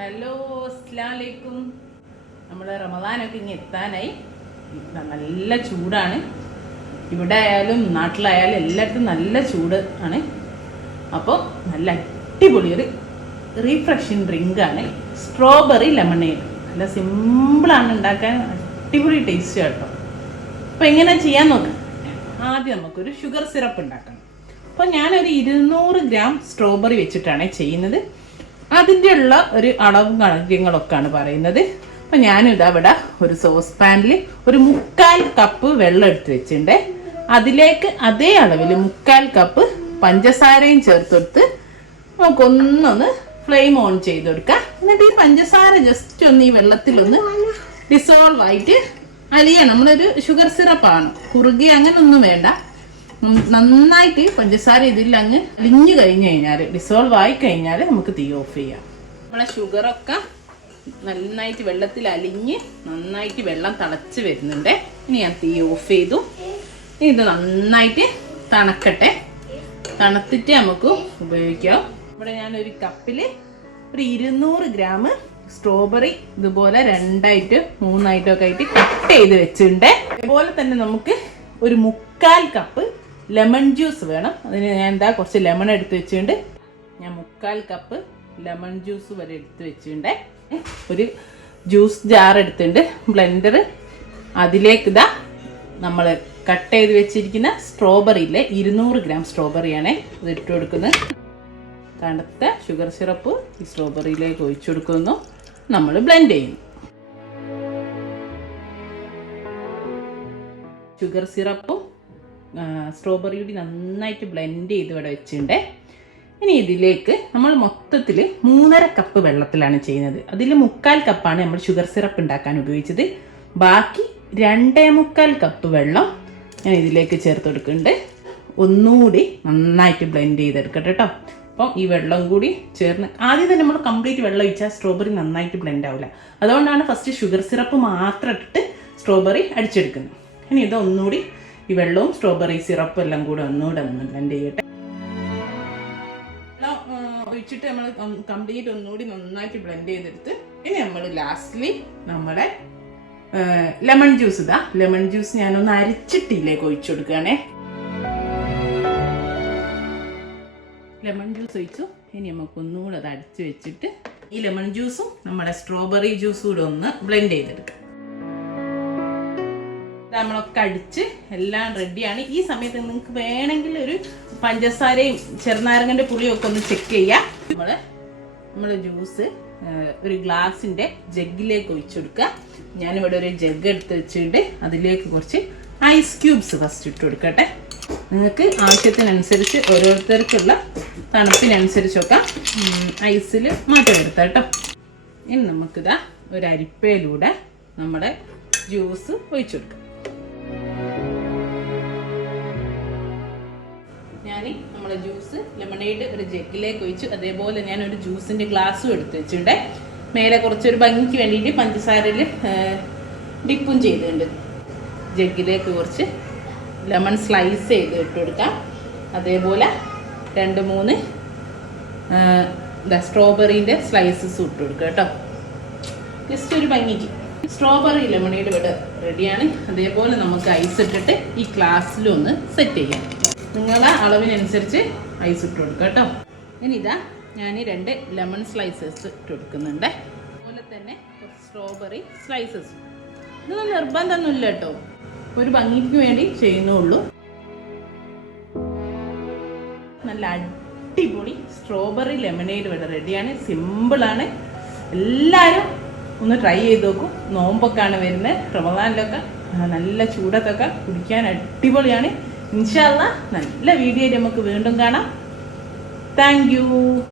Hello അസ്സലാമലൈക്കും. നമ്മുടെ റമദാനൊക്കെ ഇങ്ങനെ എത്താനായി. നല്ല ചൂടാണ്. ഇവിടെ ആയാലും നാട്ടിലായാലും എല്ലായിടത്തും നല്ല ചൂട് ആണ്. അപ്പോൾ നല്ല അടിപൊളി ഒരു റീഫ്രഷിങ് ഡ്രിങ്കാണ് സ്ട്രോബെറി ലെമണേഡ്. നല്ല സിമ്പിളാണ് ഉണ്ടാക്കാൻ, അടിപൊളി ടേസ്റ്റ് കേട്ടോ. അപ്പോൾ എങ്ങനെ ചെയ്യാൻ നോക്കാം. ആദ്യം നമുക്കൊരു ഷുഗർ സിറപ്പ് ഉണ്ടാക്കണം. അപ്പോൾ ഞാനൊരു 200 ഗ്രാം സ്ട്രോബെറി വെച്ചിട്ടാണ് ചെയ്യുന്നത്. അതിൻ്റെ ഉള്ള ഒരു അളവും കാര്യങ്ങളൊക്കെയാണ് പറയുന്നത്. അപ്പം ഞാനും ഇതവിടെ ഒരു സോസ് പാനിൽ ഒരു 3/4 കപ്പ് വെള്ളം എടുത്ത് വെച്ചിട്ടുണ്ട്. അതിലേക്ക് അതേ അളവിൽ 3/4 കപ്പ് പഞ്ചസാരയും ചേർത്തെടുത്ത് നമുക്കൊന്നൊന്ന് ഫ്ലെയിം ഓൺ ചെയ്ത് കൊടുക്കാം. എന്നിട്ട് ഈ പഞ്ചസാര ജസ്റ്റ് ഒന്ന് ഈ വെള്ളത്തിലൊന്ന് ഡിസോൾവ് ആയിട്ട് അലിയണം. നമ്മളൊരു ഷുഗർ സിറപ്പാണ്, കുറുകി അങ്ങനെ ഒന്നും വേണ്ട. നന്നായിട്ട് പഞ്ചസാര ഇതിൽ അങ്ങ് അലിഞ്ഞു കഴിഞ്ഞു കഴിഞ്ഞാൽ, ഡിസോൾവ് ആയി കഴിഞ്ഞാൽ നമുക്ക് തീ ഓഫ് ചെയ്യാം. നമ്മളെ ഷുഗറൊക്കെ നന്നായിട്ട് വെള്ളത്തിൽ അലിഞ്ഞ് നന്നായിട്ട് വെള്ളം തിളച്ച് വരുന്നുണ്ട്. ഇനി ഞാൻ തീ ഓഫ് ചെയ്തു. ഇനി ഇത് നന്നായിട്ട് തണുക്കട്ടെ. തണുത്തിട്ട് നമുക്ക് ഉപയോഗിക്കാം. ഇവിടെ ഞാനൊരു കപ്പിൽ ഒരു 200 ഗ്രാം സ്ട്രോബെറി ഇതുപോലെ 2ആയിട്ട് 3ആയിട്ടൊക്കെ ആയിട്ട് കട്ട് ചെയ്ത് വെച്ചിട്ടുണ്ട്. അതുപോലെ തന്നെ നമുക്ക് ഒരു 3/4 കപ്പ് ലെമൺ ജ്യൂസ് വേണം. അതിന് ഞാൻ കുറച്ച് ലെമൺ എടുത്ത് വെച്ചിട്ടുണ്ട്. ഞാൻ 3/4 കപ്പ് ലെമൺ ജ്യൂസ് വരെ എടുത്ത് വെച്ചിട്ടുണ്ട്. ഒരു ജ്യൂസ് ജാർ എടുത്തിട്ടുണ്ട്, ബ്ലെൻഡർ. അതിലേക്ക് നമ്മൾ കട്ട് ചെയ്ത് വെച്ചിരിക്കുന്ന സ്ട്രോബെറിയിലെ 200 ഗ്രാം സ്ട്രോബെറിയാണ് ഇത് ഇട്ട് കൊടുക്കുന്നത്. തണുത്ത ഷുഗർ സിറപ്പ് ഈ സ്ട്രോബെറിയിലേക്ക് ഒഴിച്ചു കൊടുക്കുന്നു. നമ്മൾ ബ്ലെൻഡ് ചെയ്യുന്നു. ഷുഗർ സിറപ്പും സ്ട്രോബെറിയുടെ നന്നായിട്ട് ബ്ലെൻഡ് ചെയ്ത് ഇവിടെ വെച്ചിട്ടുണ്ട്. ഇനി ഇതിലേക്ക് നമ്മൾ മൊത്തത്തിൽ 3.5 കപ്പ് വെള്ളത്തിലാണ് ചെയ്യുന്നത്. അതിൽ 3/4 കപ്പാണ് നമ്മൾ ഷുഗർ സിറപ്പ് ഉണ്ടാക്കാൻ ഉപയോഗിച്ചത്. ബാക്കി 2.25 കപ്പ് വെള്ളം ഞാൻ ഇതിലേക്ക് ചേർത്ത് കൊടുക്കുന്നുണ്ട്. ഒന്നുകൂടി നന്നായിട്ട് ബ്ലെൻഡ് ചെയ്തെടുക്കട്ടെ കേട്ടോ. അപ്പം ഈ വെള്ളം കൂടി ചേർന്ന് ആദ്യം തന്നെ നമ്മൾ കംപ്ലീറ്റ് വെള്ളം ഒഴിച്ചാൽ സ്ട്രോബെറി നന്നായിട്ട് ബ്ലെൻഡ് ആവില്ല. അതുകൊണ്ടാണ് ഫസ്റ്റ് ഷുഗർ സിറപ്പ് മാത്രം ഇട്ടിട്ട് സ്ട്രോബെറി അടിച്ചെടുക്കുന്നത്. ഇനി ഇത് ഒന്നുകൂടി ഈ വെള്ളവും സ്ട്രോബെറി സിറപ്പും എല്ലാം കൂടെ ഒന്നുകൂടെ ഒന്ന് ബ്ലെൻഡ് ചെയ്യട്ടെ. വെള്ളം ഒഴിച്ചിട്ട് നമ്മൾ കംപ്ലീറ്റ് ഒന്നുകൂടി നന്നായിട്ട് ബ്ലെൻഡ് ചെയ്തെടുത്ത് ഇനി നമ്മൾ ലാസ്റ്റ്ലി നമ്മുടെ ലെമൺ ജ്യൂസ് ലെമൺ ജ്യൂസ് ഞാനൊന്ന് അരിച്ചിട്ടിലേക്ക് ഒഴിച്ചു കൊടുക്കുകയാണേ. ലെമൺ ജ്യൂസ് ഒഴിച്ചു. ഇനി നമുക്ക് ഒന്നുകൂടെ അത് അടിച്ച് വെച്ചിട്ട് ഈ ലെമൺ ജ്യൂസും നമ്മുടെ സ്ട്രോബെറി ജ്യൂസും കൂടെ ഒന്ന് ബ്ലെൻഡ് ചെയ്തെടുക്കാം. നമ്മളൊക്കെ അടിച്ച് എല്ലാം റെഡിയാണ്. ഈ സമയത്ത് നിങ്ങൾക്ക് വേണമെങ്കിൽ ഒരു പഞ്ചസാരയും ചെറുനാരങ്ങൻ്റെ പുളിയും ഒക്കെ ഒന്ന് ചെക്ക് ചെയ്യാം. നമ്മൾ ജ്യൂസ് ഒരു ഗ്ലാസിൻ്റെ ജഗ്ഗിലേക്ക് ഒഴിച്ചു കൊടുക്കുക. ഞാനിവിടെ ഒരു ജഗ് എടുത്ത് വെച്ചിട്ട് അതിലേക്ക് കുറച്ച് ഐസ് ക്യൂബ്സ് ഫസ്റ്റ് ഇട്ട് കൊടുക്കട്ടെ. നിങ്ങൾക്ക് ആവശ്യത്തിനനുസരിച്ച് ഓരോരുത്തർക്കുള്ള തണുപ്പിനനുസരിച്ചൊക്കെ ഐസിൽ മാറ്റം വരുത്താം കേട്ടോ. ഇനി നമുക്കിതാ ഒരു അരിപ്പയിലൂടെ നമ്മുടെ ജ്യൂസ് ഒഴിച്ചു കൊടുക്കാം. ഞാൻ നമ്മുടെ ജ്യൂസ് ലെമണേഡ് ഒരു ജഗ്ഗിലേക്ക് ഒഴിച്ചു. അതേപോലെ ഞാൻ ഒരു ജ്യൂസിൻ്റെ ഗ്ലാസ്സും എടുത്ത് വെച്ചിട്ടുണ്ട്. മേലെ കുറച്ചൊരു ഭംഗിക്ക് വേണ്ടിയിട്ട് പഞ്ചസാരയിൽ ഡിപ്പും ചെയ്തിട്ടുണ്ട്. ജഗ്ഗിലേക്ക് കുറച്ച് ലെമൺ സ്ലൈസ് ചെയ്ത് ഇട്ട് കൊടുക്കാം. അതേപോലെ 2-3 സ്ട്രോബെറീൻ്റെ സ്ലൈസസ് ഇട്ട് കൊടുക്കുക കേട്ടോ. ജസ്റ്റ് ഒരു ഭംഗിക്ക്. സ്ട്രോബെറി ലെമണേഡ് ഇവിടെ റെഡിയാണ്. അതേപോലെ നമുക്ക് ഐസ് ഇട്ടിട്ട് ഈ ഗ്ലാസ്സിലും ഒന്ന് സെറ്റ് ചെയ്യാം. നിങ്ങളുടെ അളവിനനുസരിച്ച് ഐസ് ഇട്ട് കൊടുക്കുക കേട്ടോ. ഇനി ഞാൻ 2 ലെമൺ സ്ലൈസസ് ഇട്ട് കൊടുക്കുന്നുണ്ട്. അതുപോലെ തന്നെ സ്ട്രോബെറി സ്ലൈസസ്. ഇതൊന്നും നിർബന്ധമൊന്നുമില്ല കേട്ടോ, ഒരു ഭംഗിക്ക് വേണ്ടി ചെയ്യുന്നുള്ളൂ. നല്ല അടിപൊളി സ്ട്രോബെറി ലെമണേഡ് ഇവിടെ റെഡിയാണ്. സിമ്പിളാണ്. എല്ലാവരും ഒന്ന് ട്രൈ ചെയ്ത് നോക്കും. നോമ്പൊക്കെയാണ് വരുന്നത്. റമദാനിലൊക്കെ നല്ല ചൂടത്തൊക്കെ കുടിക്കാൻ അടിപൊളിയാണ്. ഇൻഷാ അല്ലാഹ് നല്ല വീഡിയോയിൽ നമുക്ക് വീണ്ടും കാണാം. Thank you.